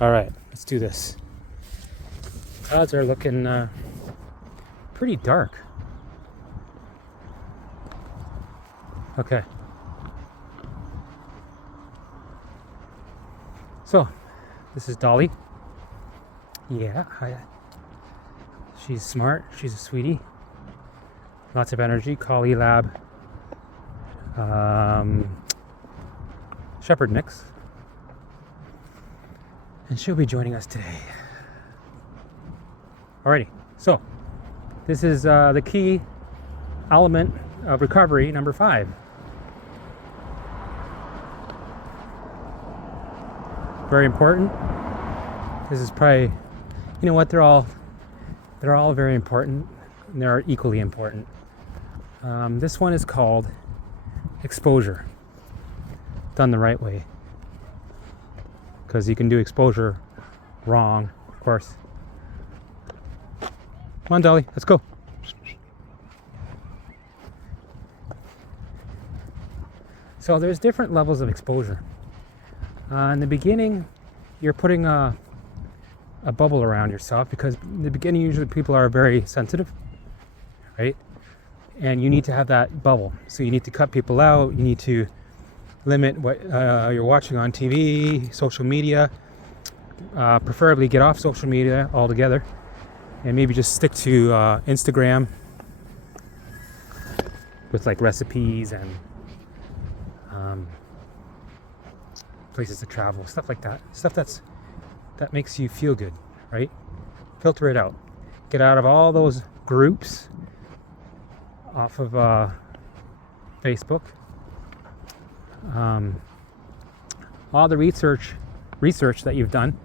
All right, let's do this. Clouds are looking pretty dark. Okay. So, this is Dolly. Yeah, she's smart. She's a sweetie. Lots of energy. Collie Lab. Shepherd mix. And she'll be joining us today. Alrighty, so this is the key element of recovery, number 5. Very important. This is probably, you know what, they're all very important, and they're equally important. This one is called exposure, done the right way. Because you can do exposure wrong, of course. Come on, Dolly, let's go. So there's different levels of exposure. In the beginning, you're putting a bubble around yourself, because in the beginning usually people are very sensitive, right? And you need to have that bubble. So you need to cut people out. You need to limit what you're watching on TV, social media. Preferably get off social media altogether, and maybe just stick to Instagram with like recipes and places to travel, stuff like that. Stuff that makes you feel good, right? Filter it out. Get out of all those groups off of Facebook. All the research that you've done,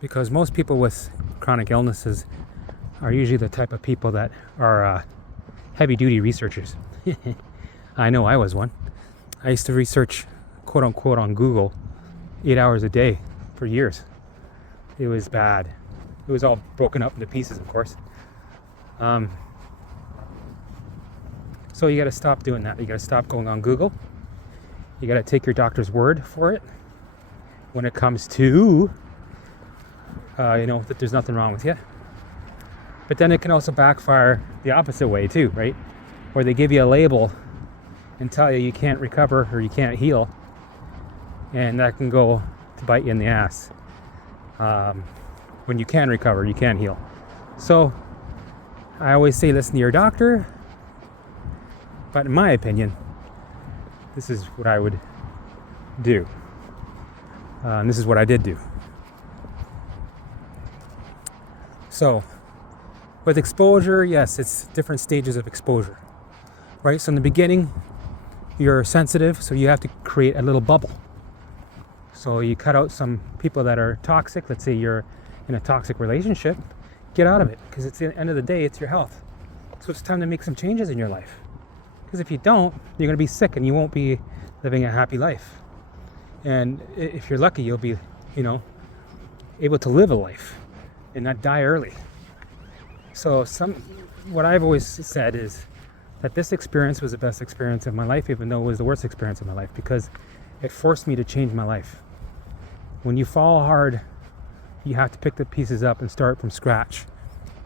because most people with chronic illnesses are usually the type of people that are heavy duty researchers. I know I was one. I used to research, quote unquote, on Google 8 hours a day for years. It was bad. It was all broken up into pieces, of course. So you got to stop doing that. You got to stop going on Google. You got to take your doctor's word for it when it comes to, that there's nothing wrong with you. But then it can also backfire the opposite way too, right? Where they give you a label and tell you can't recover or you can't heal. And that can go to bite you in the ass. When you can recover, you can heal. So I always say listen to your doctor. But in my opinion, this is what I would do. And this is what I did do. So, with exposure, yes, it's different stages of exposure, right? So in the beginning, you're sensitive, so you have to create a little bubble. So you cut out some people that are toxic. Let's say you're in a toxic relationship. Get out of it, because at the end of the day, it's your health. So it's time to make some changes in your life. Because if you don't, you're going to be sick and you won't be living a happy life. And if you're lucky, you'll be, able to live a life and not die early. So what I've always said is that this experience was the best experience of my life, even though it was the worst experience of my life, because it forced me to change my life. When you fall hard, you have to pick the pieces up and start from scratch.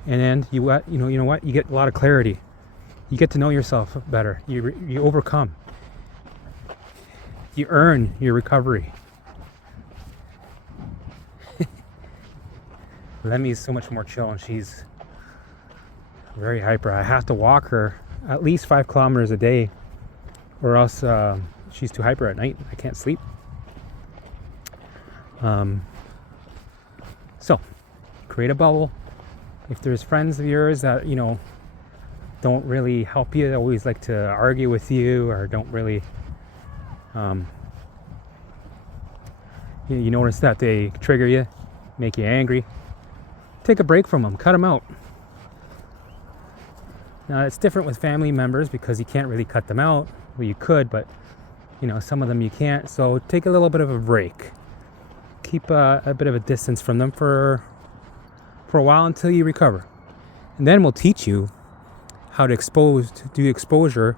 And then you know what? You get a lot of clarity. You get to know yourself better. You overcome. You earn your recovery. Lemmy's so much more chill, and she's very hyper. I have to walk her at least 5 kilometers a day, or else she's too hyper at night. I can't sleep. So, create a bubble. If there's friends of yours that, don't really help you, they always like to argue with you, or don't really, you notice that they trigger you, make you angry, take a break from them, cut them out. Now, it's different with family members because you can't really cut them out. Well, you could, but some of them you can't. So take a little bit of a break. Keep a bit of a distance from them for a while until you recover. And then we'll teach you how to do exposure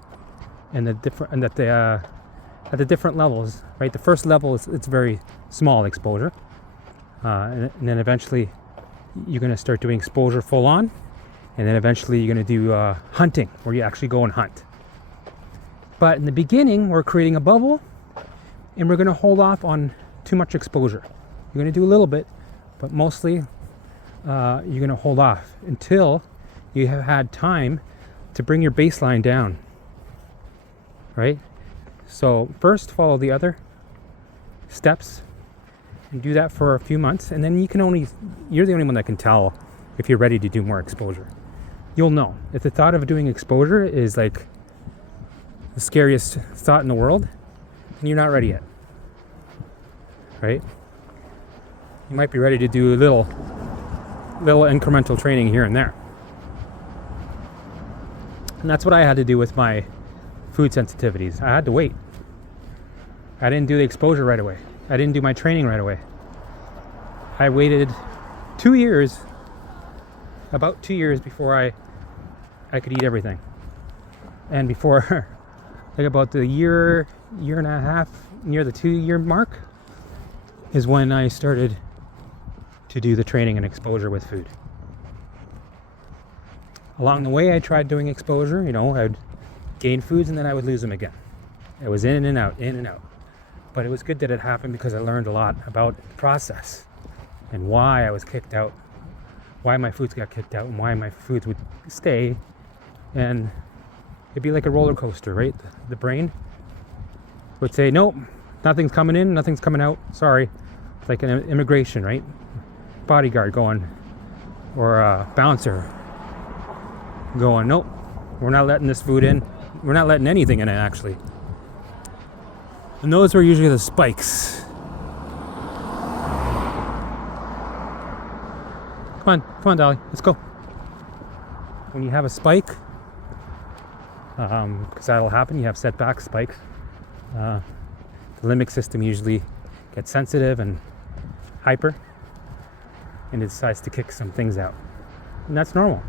and at the different levels, right? The first level it's very small exposure. and then eventually you're going to start doing exposure full on, and then eventually you're going to do hunting, where you actually go and hunt. But in the beginning, we're creating a bubble, and we're going to hold off on too much exposure. You're going to do a little bit, but mostly you're going to hold off until you have had time to bring your baseline down, right? So first, follow the other steps and do that for a few months, and then you're the only one that can tell if you're ready to do more exposure. You'll know. If the thought of doing exposure is like the scariest thought in the world, then you're not ready yet, right? You might be ready to do a little incremental training here and there. And that's what I had to do with my food sensitivities. I had to wait. I didn't do the exposure right away. I didn't do my training right away. I waited 2 years, about 2 years before I could eat everything. And before, like about the year and a half, near the 2-year mark, is when I started to do the training and exposure with food. Along the way, I tried doing exposure. I would gain foods and then I would lose them again. It was in and out, in and out. But it was good that it happened because I learned a lot about the process and why I was kicked out, why my foods got kicked out, and why my foods would stay. And it'd be like a roller coaster, right? The brain would say, nope, nothing's coming in, nothing's coming out. Sorry. It's like an immigration, right? Bodyguard going, or a bouncer going, nope, we're not letting this food in. We're not letting anything in it, actually. And those were usually the spikes. Come on, Dolly, let's go. When you have a spike, because that'll happen, you have setback spikes. The limbic system usually gets sensitive and hyper, and it decides to kick some things out. And that's normal.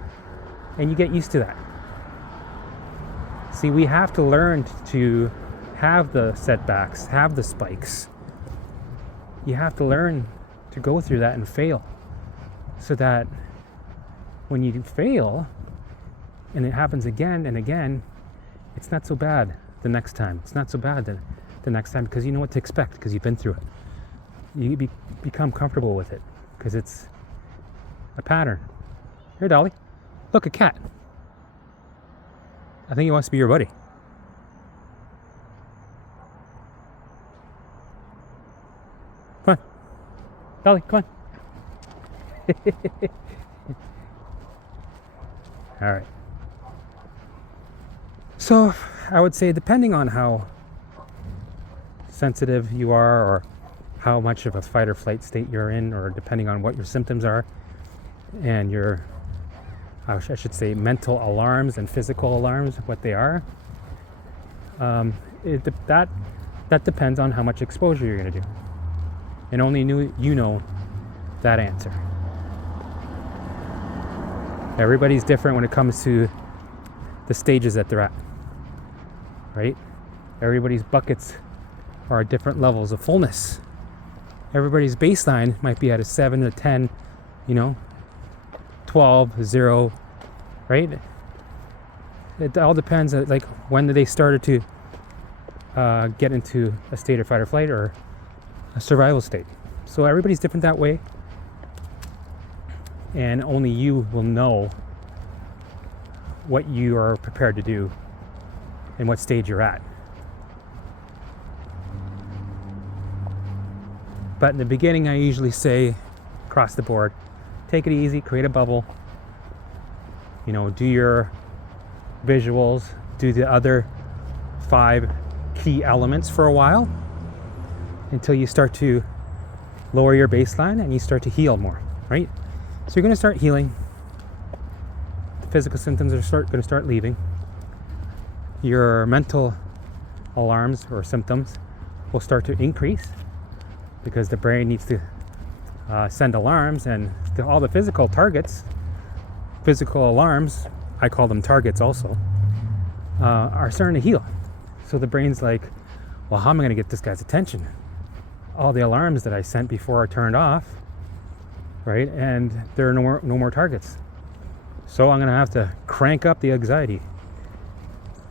And you get used to that. See, we have to learn to have the setbacks, have the spikes. You have to learn to go through that and fail, so that when you fail and it happens again and again, it's not so bad the next time. It's not so bad the next time, because you know what to expect, because you've been through it. You become comfortable with it because it's a pattern. Here, Dolly, look, a cat. I think he wants to be your buddy. Come on, Dolly, come on. All right. So I would say, depending on how sensitive you are, or how much of a fight or flight state you're in, or depending on what your symptoms are, and your, I should say, mental alarms and physical alarms, what they are, that depends on how much exposure you're going to do. And only you know that answer. Everybody's different when it comes to the stages that they're at, right? Everybody's buckets are at different levels of fullness. Everybody's baseline might be at a 7, a 10, 12, 0, right? It all depends on, like, when they started to get into a state of fight or flight, or a survival state. So everybody's different that way, and only you will know what you are prepared to do and what stage you're at. But in the beginning, I usually say, across the board, take it easy, create a bubble, do your visuals, do the other 5 key elements for a while, until you start to lower your baseline and you start to heal more, right? So you're going to start healing. The physical symptoms are going to start leaving. Your mental alarms or symptoms will start to increase, because the brain needs to send alarms, and all the physical targets, physical alarms, I call them targets also, are starting to heal. So the brain's like, well, how am I going to get this guy's attention? All the alarms that I sent before are turned off, right? And there are no more targets. So I'm going to have to crank up the anxiety.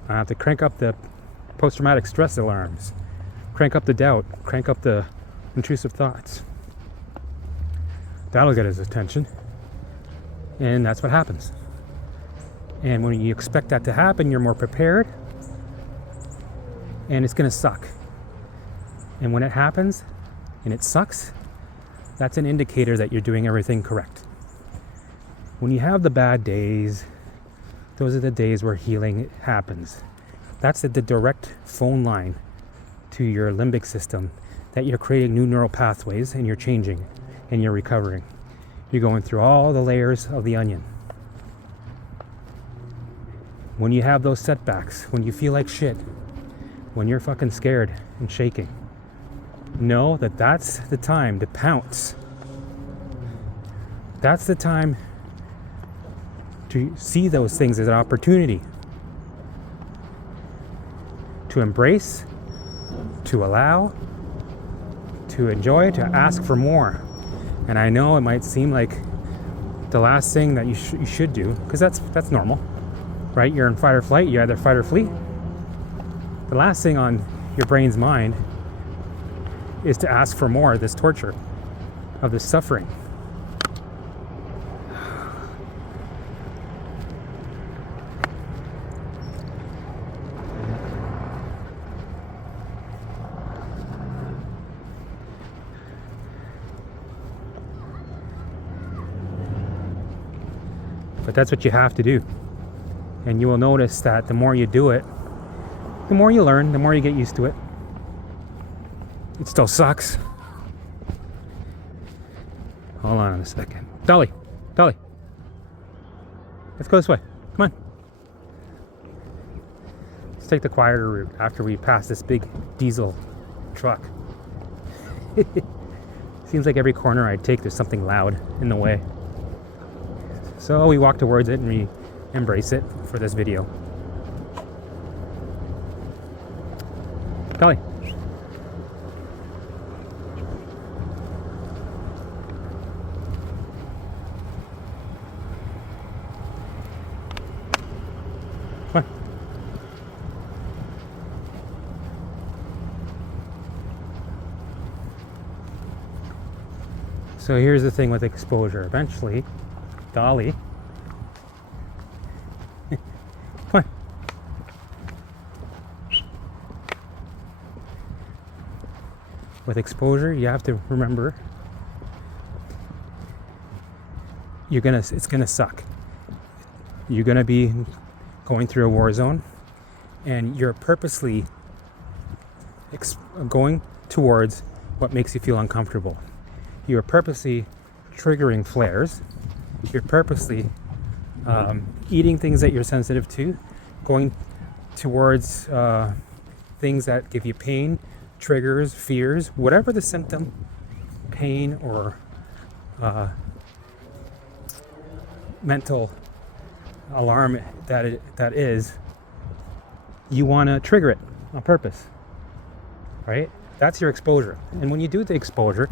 I have to crank up the post-traumatic stress alarms, crank up the doubt, crank up the intrusive thoughts. That'll get his attention. And that's what happens. And when you expect that to happen, you're more prepared. And it's going to suck. And when it happens and it sucks, that's an indicator that you're doing everything correct. When you have the bad days, those are the days where healing happens. That's the direct phone line to your limbic system, that you're creating new neural pathways and you're changing and you're recovering. You're going through all the layers of the onion. When you have those setbacks, when you feel like shit, when you're fucking scared and shaking, know that that's the time to pounce. That's the time to see those things as an opportunity. To embrace, to allow, to enjoy, to ask for more. And I know it might seem like the last thing that you should do, because that's normal, right? You're in fight or flight, you either fight or flee. The last thing on your brain's mind is to ask for more of this torture, of this suffering. But that's what you have to do. And you will notice that the more you do it, the more you learn, the more you get used to it. It still sucks. Hold on a second. Dolly. Let's go this way. Come on. Let's take the quieter route after we pass this big diesel truck. Seems like every corner I take, there's something loud in the way. So we walk towards it and we embrace it for this video. Dolly. Come on. So here's the thing with exposure. Eventually, Dolly. Come on. With exposure, you have to remember it's gonna suck. You're gonna be going through a war zone, and you're purposely going towards what makes you feel uncomfortable. You're purposely triggering flares. You're purposely eating things that you're sensitive to, going towards things that give you pain, triggers, fears, whatever the symptom, pain or mental alarm that is, you want to trigger it on purpose, right? That's your exposure. And when you do the exposure,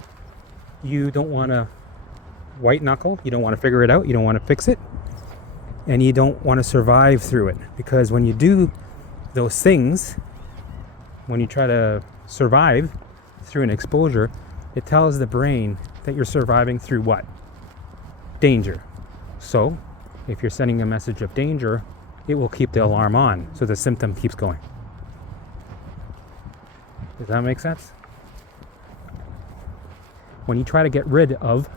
you don't want to white knuckle, you don't want to figure it out, you don't want to fix it, and you don't want to survive through it. Because when you do those things, when you try to survive through an exposure, it tells the brain that you're surviving through what? Danger. So if you're sending a message of danger, it will keep the alarm on, so the symptom keeps going. Does that make sense? When you try to get rid of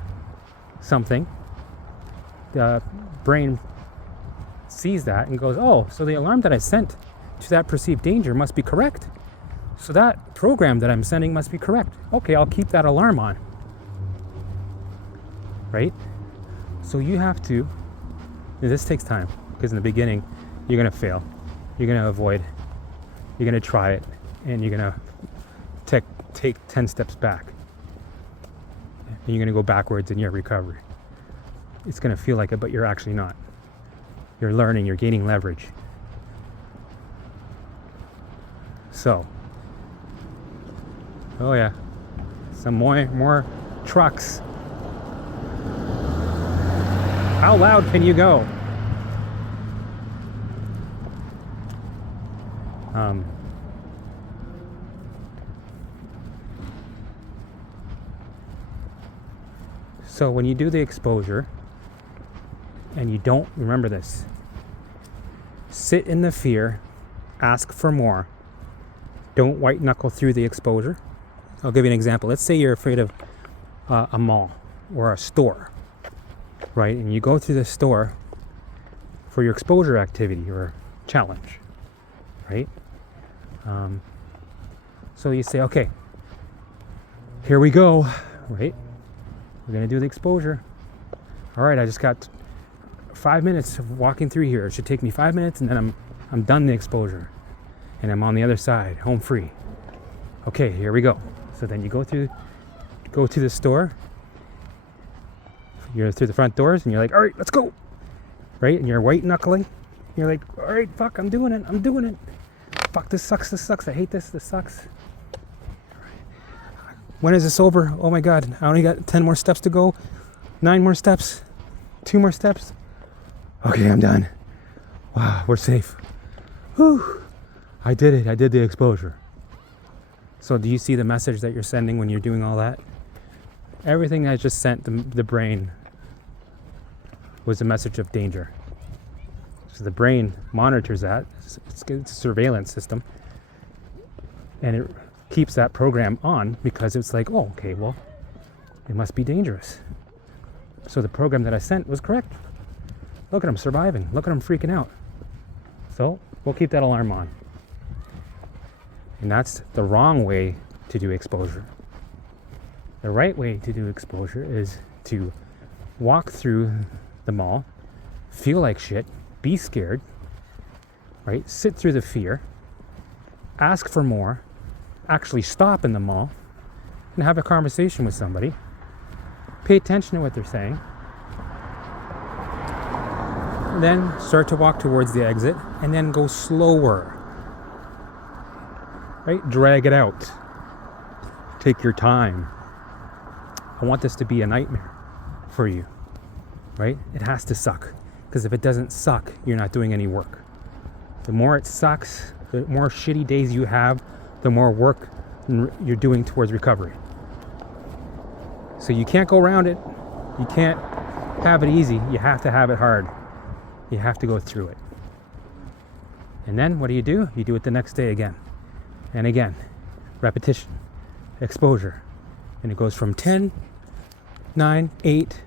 something, the brain sees that and goes, oh, so the alarm that I sent to that perceived danger must be correct. So that program that I'm sending must be correct. Okay, I'll keep that alarm on. Right? So you have to, this takes time, because in the beginning, you're going to fail. You're going to avoid. You're going to try it, and you're going to take 10 steps back. And you're going to go backwards in your recovery. It's going to feel like it, but you're actually not. You're learning, you're gaining leverage. So, oh yeah, some more trucks. How loud can you go? So when you do the exposure, and you don't remember this, sit in the fear, ask for more. Don't white knuckle through the exposure. I'll give you an example. Let's say you're afraid of a mall or a store, right? And you go through the store for your exposure activity or challenge, right? So you say, okay, here we go, right? We're gonna do the exposure. All right, I just got 5 minutes of walking through here. It should take me 5 minutes, and then I'm done the exposure, and I'm on the other side, home free. Okay, here we go. So then you go to the store. You're through the front doors, and you're like, all right, let's go, right? And you're white knuckling. You're like, all right, fuck, I'm doing it. Fuck, this sucks. I hate this sucks. When is this over? Oh my God, I only got 10 more steps to go. 9 more steps. 2 more steps. Okay, I'm done. Wow, we're safe. Whew. I did it. I did the exposure. So do you see the message that you're sending when you're doing all that? Everything I just sent the brain was a message of danger. So the brain monitors that. It's a surveillance system. And it keeps that program on because it's like, oh, okay, well, it must be dangerous. So the program that I sent was correct. Look at them surviving. Look at them freaking out. So we'll keep that alarm on. And that's the wrong way to do exposure. The right way to do exposure is to walk through the mall, feel like shit, be scared, right? Sit through the fear, ask for more, actually stop in the mall and have a conversation with somebody. Pay attention to what they're saying. Then start to walk towards the exit and then go slower. Right? Drag it out. Take your time. I want this to be a nightmare for you. Right? It has to suck. Because if it doesn't suck, you're not doing any work. The more it sucks, the more shitty days you have, the more work you're doing towards recovery. So you can't go around it. You can't have it easy. You have to have it hard. You have to go through it. And then what do? You do it the next day again. And again. Repetition. Exposure. And it goes from 10, 9, 8,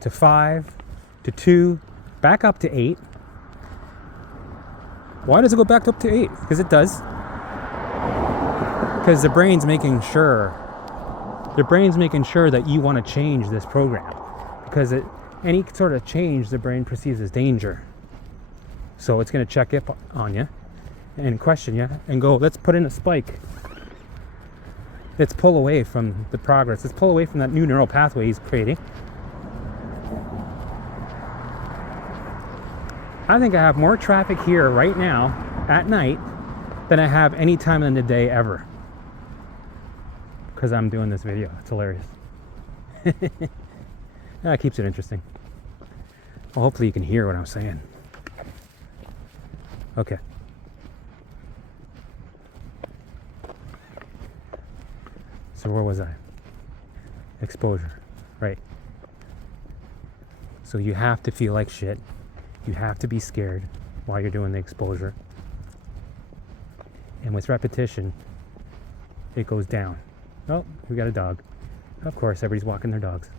to 5, to 2, back up to 8. Why does it go back up to 8? Because it does. Because the brain's making sure that you want to change this program. Because any sort of change the brain perceives as danger. So it's going to check up on you and question you and go, let's put in a spike. Let's pull away from the progress. Let's pull away from that new neural pathway he's creating. I think I have more traffic here right now at night than I have any time in the day ever. Because I'm doing this video. It's hilarious. That keeps it interesting. Well, hopefully you can hear what I'm saying. Okay. So where was I? Exposure. Right. So you have to feel like shit. You have to be scared while you're doing the exposure. And with repetition, it goes down. Oh, we got a dog. Of course, everybody's walking their dogs.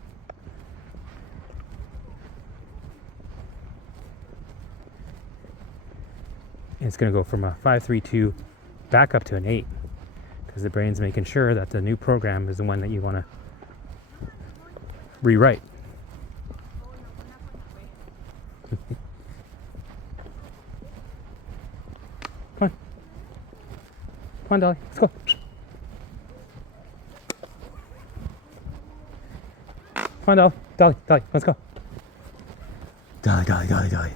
And it's going to go from a 5, 3, 2 back up to an 8. Because the brain's making sure that the new program is the one that you want to rewrite. Come on, Dolly, let's go. Come on, Dolly, let's go. Dolly.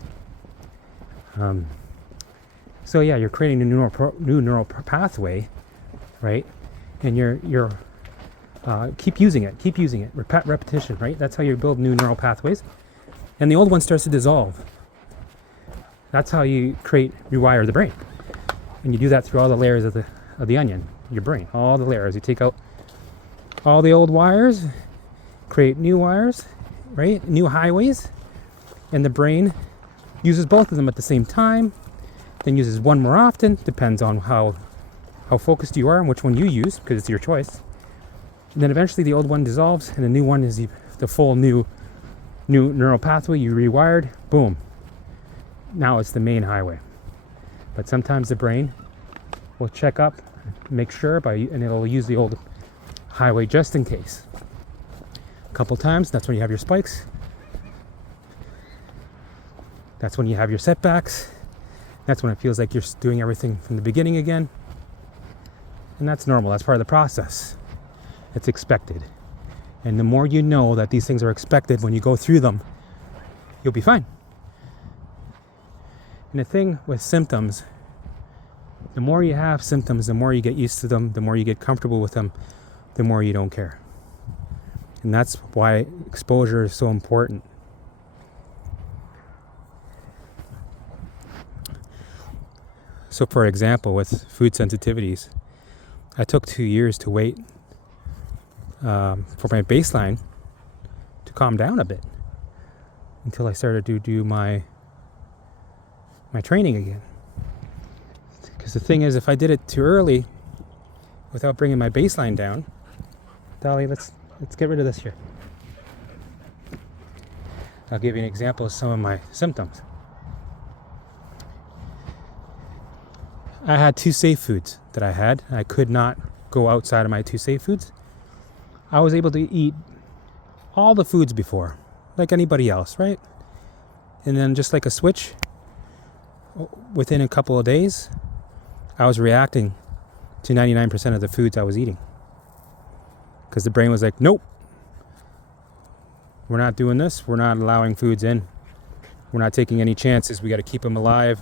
So yeah, you're creating a new neural pathway, right? And you're keep using it, repetition, right? That's how you build new neural pathways. and the old one starts to dissolve. That's how you rewire the brain. And you do that through all the layers of the onion, your brain, all the layers. You take out all the old wires, create new wires, right? New highways, and the brain uses both of them at the same time, then uses one more often, depends on how focused you are and which one you use, because it's your choice. And then eventually the old one dissolves and the new one is the full new neural pathway you rewired, boom. Now it's the main highway. But sometimes the brain will check up, make sure, and it'll use the old highway just in case. A couple times, that's when you have your spikes. That's when you have your setbacks. That's when it feels like you're doing everything from the beginning again. And that's normal, that's part of the process. It's expected. And the more you know that these things are expected when you go through them, you'll be fine. And the thing with symptoms, the more you have symptoms, the more you get used to them, the more you get comfortable with them, the more you don't care. And that's why exposure is so important. So for example, with food sensitivities, I took 2 years to wait for my baseline to calm down a bit until I started to do my training again. Because the thing is, if I did it too early without bringing my baseline down, Dolly, let's get rid of this here. I'll give you an example of some of my symptoms. I had 2 safe foods that I had. I could not go outside of my 2 safe foods. I was able to eat all the foods before, like anybody else, right? And then just like a switch, within a couple of days, I was reacting to 99% of the foods I was eating. Because the brain was like, nope, we're not doing this. We're not allowing foods in. We're not taking any chances. We got to keep them alive.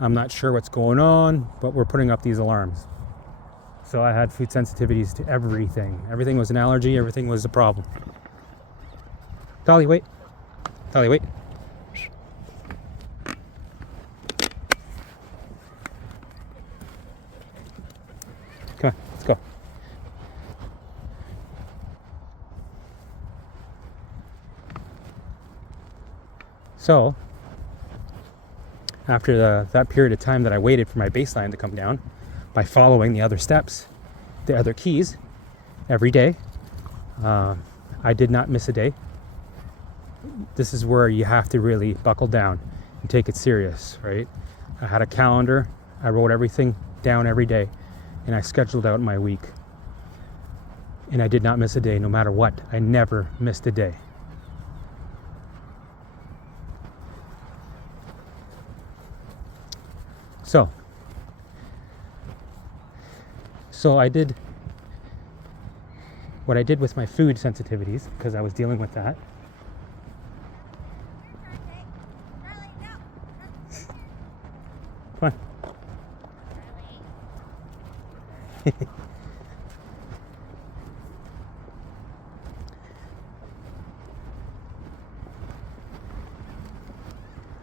I'm not sure what's going on, but we're putting up these alarms. So I had food sensitivities to everything. Everything was an allergy. Everything was a problem. Dolly, wait. Dolly, wait. Come on, let's go. So, after that period of time that I waited for my baseline to come down, by following the other steps, the other keys, every day, I did not miss a day. This is where you have to really buckle down and take it serious, right? I had a calendar, I wrote everything down every day, and I scheduled out my week. And I did not miss a day, no matter what. I never missed a day. So I did what I did with my food sensitivities, because I was dealing with that. Come on.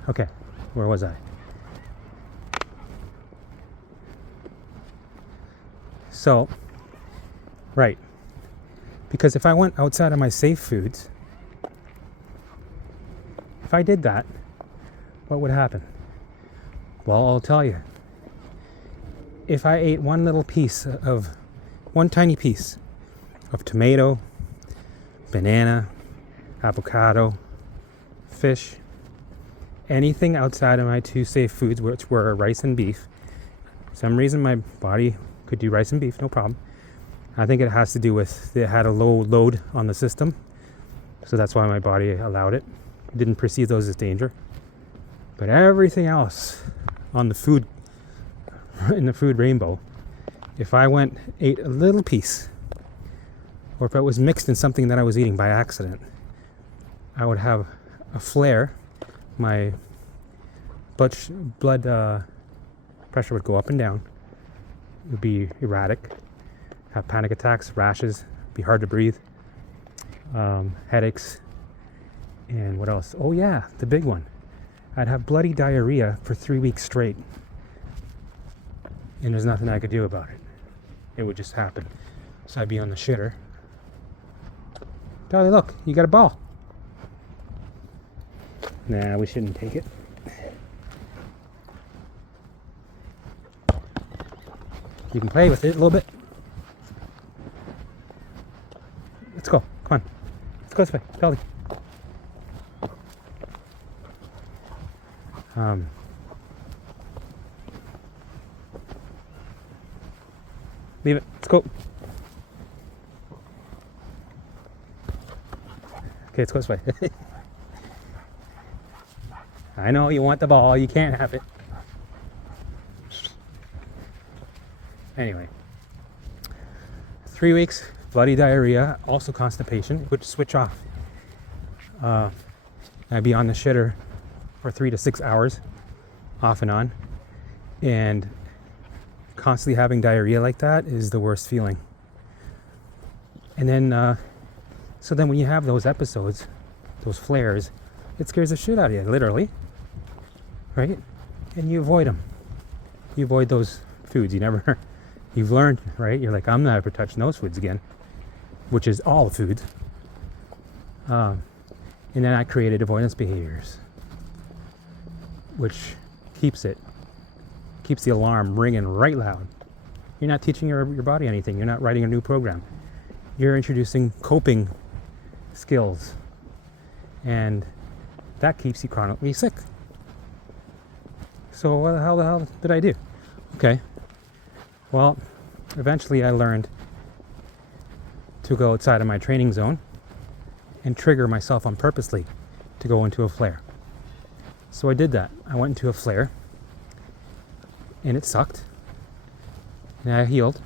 Okay, where was I? So, right, because if I went outside of my safe foods, if I did that, what would happen? Well, I'll tell you. If I ate one tiny piece of tomato, banana, avocado, fish, anything outside of my 2 safe foods, which were rice and beef, for some reason my body could do rice and beef, no problem. I think it has to do with it had a low load on the system, so that's why my body allowed it. Didn't perceive those as danger. But everything else on the food, in the food rainbow, if I ate a little piece, or if it was mixed in something that I was eating by accident, I would have a flare. My blood pressure would go up and down. It would be erratic, have panic attacks, rashes, be hard to breathe, headaches, And what else? Oh yeah, the big one. I'd have bloody diarrhea for 3 weeks straight. And there's nothing I could do about it. It would just happen. So I'd be on the shitter. Dolly, look, you got a ball. Nah, we shouldn't take it. You can play with it a little bit. Let's go. Come on. Let's go this way. Dolly. Leave it. Let's go. Okay, let's go this way. I know you want the ball. You can't have it. Anyway. 3 weeks, bloody diarrhea, also constipation, which switch off. I'd be on the shitter for 3 to 6 hours, off and on. And constantly having diarrhea like that is the worst feeling. And then, so then when you have those episodes, those flares, it scares the shit out of you, literally. Right? And you avoid them. You avoid those foods. You've learned, right? You're like, I'm not ever touching those foods again, which is all the foods. And then I created avoidance behaviors, which keeps the alarm ringing right loud. You're not teaching your body anything. You're not writing a new program. You're introducing coping skills, and that keeps you chronically sick. So what the hell did I do? Okay. Well, eventually I learned to go outside of my training zone and trigger myself on purposely to go into a flare. So I did that. I went into a flare and it sucked. And I healed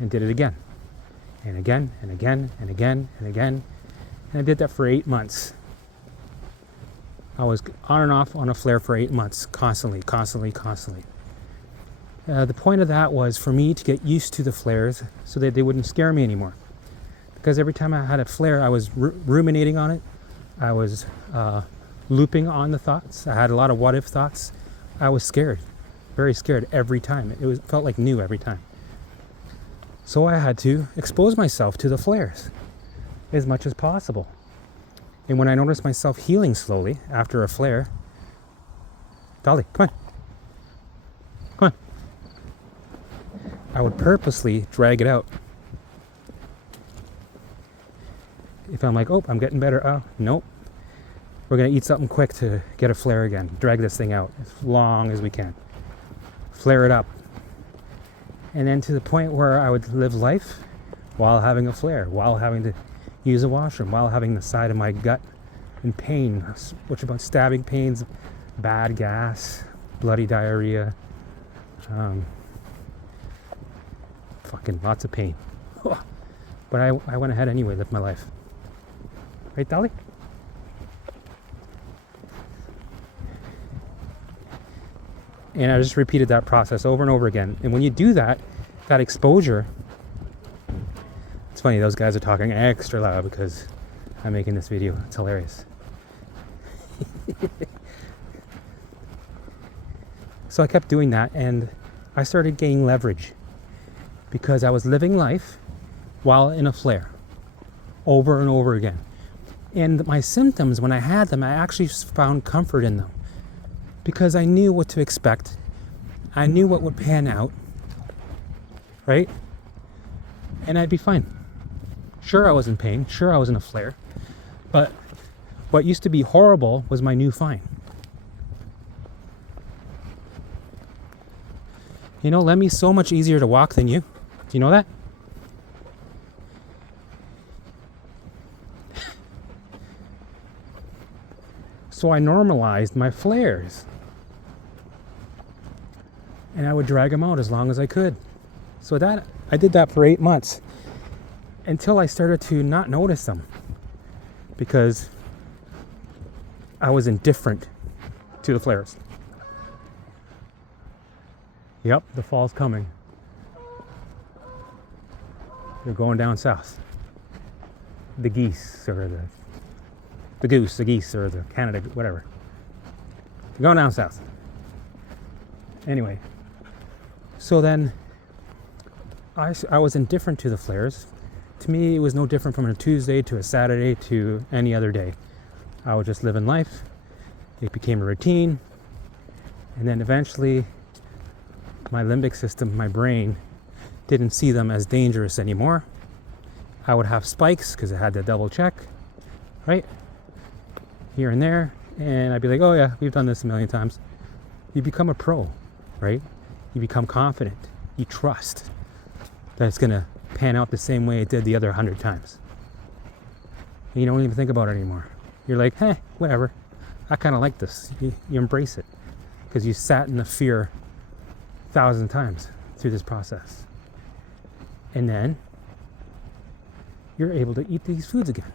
and did it again. And again, and again, and again, and again. And I did that for 8 months. I was on and off on a flare for 8 months, constantly. The point of that was for me to get used to the flares so that they wouldn't scare me anymore. Because every time I had a flare, I was ruminating on it. I was looping on the thoughts. I had a lot of what-if thoughts. I was scared, very scared every time. It felt like new every time. So I had to expose myself to the flares as much as possible. And when I noticed myself healing slowly after a flare, Dolly, come on. I would purposely drag it out. If I'm like, oh, I'm getting better. Oh, nope. We're going to eat something quick to get a flare again. Drag this thing out as long as we can. Flare it up. And then to the point where I would live life while having a flare, while having to use a washroom, while having the side of my gut in pain, which about stabbing pains, bad gas, bloody diarrhea, fucking lots of pain. But I went ahead anyway, lived my life. Right, Dolly? And I just repeated that process over and over again. And when you do that, that exposure, it's funny, those guys are talking extra loud because I'm making this video. It's hilarious. So I kept doing that and I started gaining leverage because I was living life while in a flare over and over again. And my symptoms, when I had them, I actually found comfort in them because I knew what to expect. I knew what would pan out, right? And I'd be fine. Sure, I was in pain. Sure, I was in a flare. But what used to be horrible was my new fine. You know, Lemmy's so much easier to walk than you. Do you know that? So I normalized my flares. And I would drag them out as long as I could. So that I did that for 8 months until I started to not notice them because I was indifferent to the flares. Yep, the fall's coming. They're going down south. The geese, or the goose, the geese, or the Canada, whatever. You're going down south. Anyway, so then I was indifferent to the flares. To me, it was no different from a Tuesday to a Saturday to any other day. I was just living life. It became a routine. And then eventually, my limbic system, my brain, didn't see them as dangerous anymore. I would have spikes because I had to double check, right? Here and there. And I'd be like, oh yeah, we've done this a million times. You become a pro, right? You become confident. You trust that it's going to pan out the same way it did the other 100 times. And you don't even think about it anymore. You're like, hey, whatever. I kind of like this. You embrace it because you sat in the fear 1,000 times through this process. And then you're able to eat these foods again.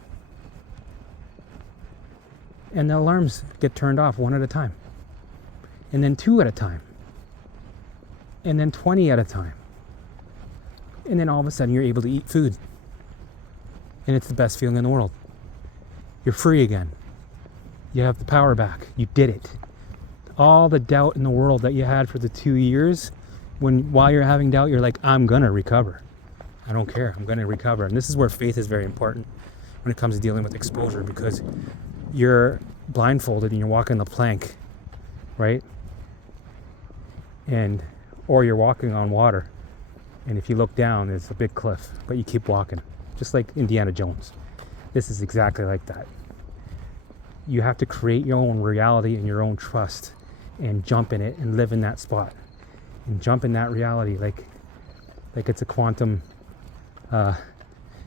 And the alarms get turned off one at a time. And then 2 at a time. And then 20 at a time. And then all of a sudden you're able to eat food. And it's the best feeling in the world. You're free again. You have the power back. You did it. All the doubt in the world that you had for the 2 years, while you're having doubt, you're like, I'm gonna recover. I don't care. I'm gonna recover. And this is where faith is very important when it comes to dealing with exposure, because you're blindfolded and you're walking the plank, right? Or you're walking on water, and if you look down, it's a big cliff, but you keep walking, just like Indiana Jones. This is exactly like that. You have to create your own reality and your own trust, and jump in it and live in that spot, and jump in that reality like it's a quantum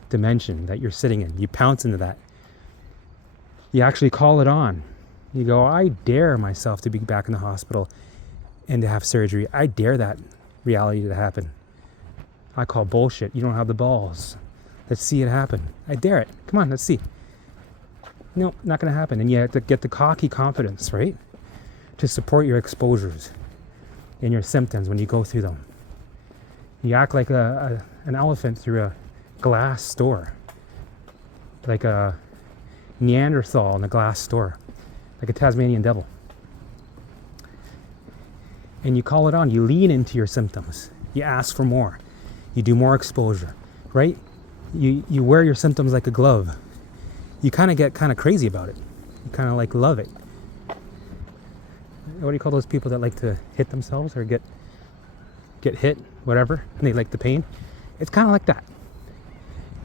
dimension that you're sitting in. You pounce into that. You actually call it on. You go, I dare myself to be back in the hospital and to have surgery. I dare that reality to happen. I call bullshit. You don't have the balls. Let's see it happen. I dare it. Come on, let's see. No, not going to happen. And you have to get the cocky confidence, right? To support your exposures and your symptoms when you go through them. You act like an elephant through a glass door. Like a Neanderthal in a glass store. Like a Tasmanian devil. And you call it on. You lean into your symptoms. You ask for more. You do more exposure, right? You wear your symptoms like a glove. You kind of get crazy about it. You kind of like love it. What do you call those people that like to hit themselves or get hit, whatever, and they like the pain? It's kind of like that.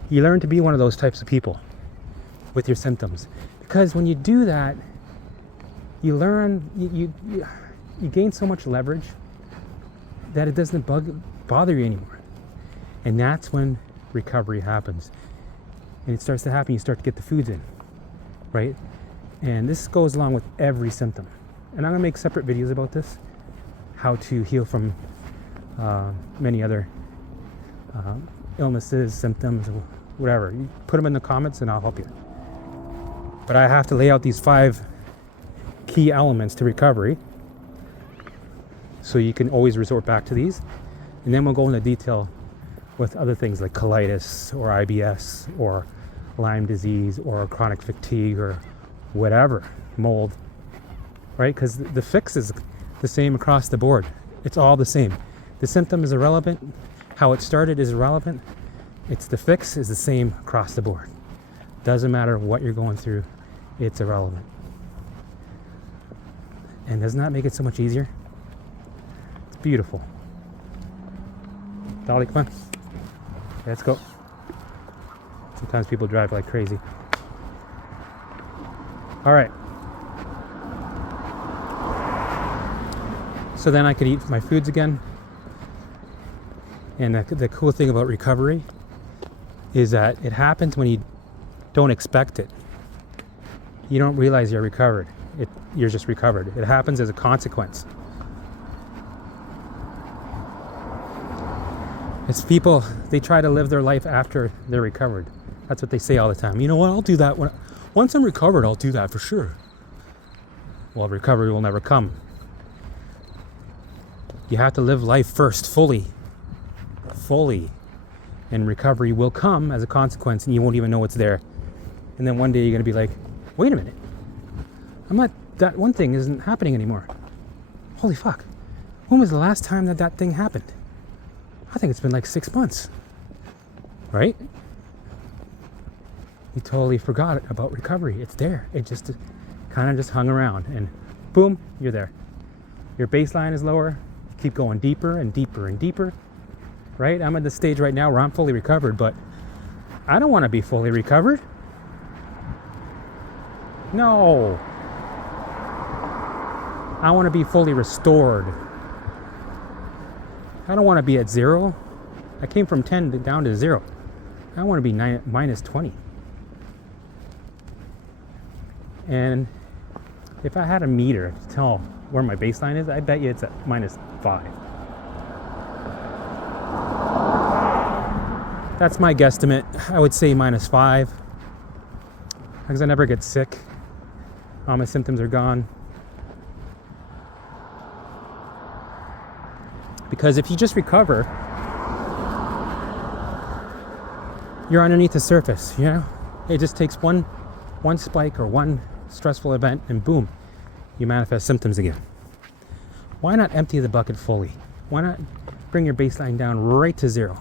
You learn to be one of those types of people with your symptoms, because when you do that, you learn, you gain so much leverage that it doesn't bother you anymore. And that's when recovery happens. And it starts to happen. You start to get the foods in, right? And this goes along with every symptom. And I'm going to make separate videos about this, how to heal from many other illnesses, symptoms, whatever. You put them in the comments and I'll help you. But I have to lay out these 5 key elements to recovery, so you can always resort back to these. And then we'll go into detail with other things like colitis or IBS or Lyme disease or chronic fatigue or whatever, mold, right? Because the fix is the same across the board. It's all the same. The symptom is irrelevant. How it started is irrelevant. It's the fix is the same across the board. Doesn't matter what you're going through. It's irrelevant. And doesn't that make it so much easier? It's beautiful. Dolly, come on. Let's go. Sometimes people drive like crazy. All right. So then I could eat my foods again. And the cool thing about recovery is that it happens when you don't expect it. You don't realize you're recovered. You're just recovered. It happens as a consequence. It's people, they try to live their life after they're recovered. That's what they say all the time. You know what, I'll do that. Once I'm recovered, I'll do that for sure. Well, recovery will never come. You have to live life first, fully. And recovery will come as a consequence, and you won't even know it's there. And then one day you're going to be like, wait a minute. That one thing isn't happening anymore. Holy fuck. When was the last time that thing happened? I think it's been like 6 months. Right? You totally forgot about recovery. It's there. It just kind of just hung around and boom, you're there. Your baseline is lower. Keep going deeper and deeper and deeper. Right? I'm at the stage right now where I'm fully recovered, but I don't want to be fully recovered. No. I want to be fully restored. I don't want to be at 0. I came from 10 down to 0. I want to be minus 20. And if I had a meter to tell where my baseline is, I bet you it's at minus 5. That's my guesstimate. I would say minus 5. Because I never get sick. All my symptoms are gone. Because if you just recover, you're underneath the surface, you know? It just takes one spike or one stressful event and boom, you manifest symptoms again. Why not empty the bucket fully? Why not bring your baseline down right to 0?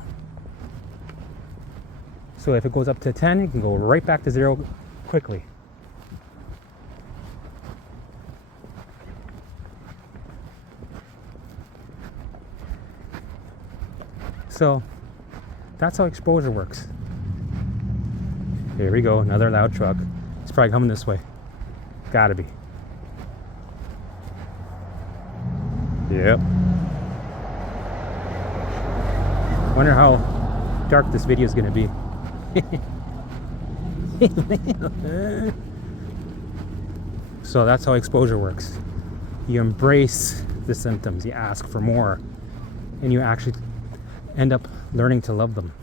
So if it goes up to 10, you can go right back to 0 quickly. So that's how exposure works. Here we go, another loud truck. It's probably coming this way. Gotta be. Yep. Wonder how dark this video is gonna be. So that's how exposure works. You embrace the symptoms, you ask for more, and you actually end up learning to love them.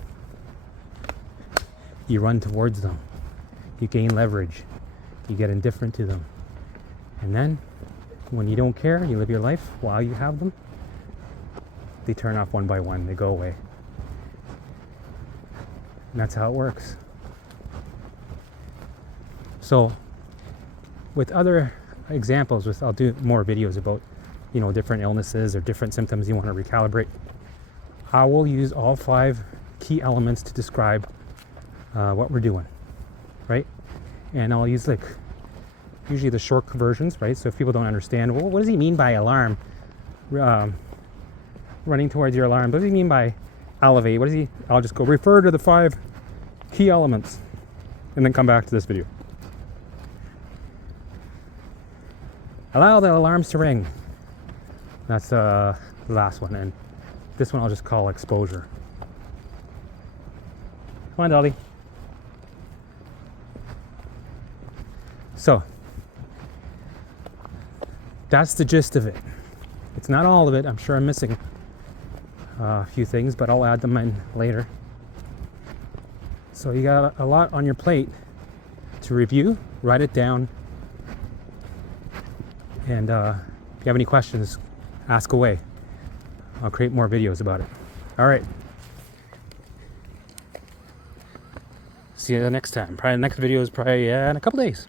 You run towards them. You gain leverage. You get indifferent to them. And then, when you don't care, you live your life while you have them, they turn off one by one. They go away. And that's how it works. So, with other examples, I'll do more videos about, different illnesses or different symptoms you want to recalibrate. I will use all 5 key elements to describe what we're doing, right? And I'll use usually the short versions, right? So if people don't understand, well, what does he mean by alarm? Running towards your alarm. What does he mean by elevate? I'll just go refer to the 5 key elements and then come back to this video. Allow the alarms to ring. That's the last one. And this one I'll just call exposure. Come on, Dolly. So, that's the gist of it. It's not all of it. I'm sure I'm missing a few things, but I'll add them in later. So you got a lot on your plate to review. Write it down. And if you have any questions, ask away. I'll create more videos about it. All right. See you next time. Probably the next video is in a couple days.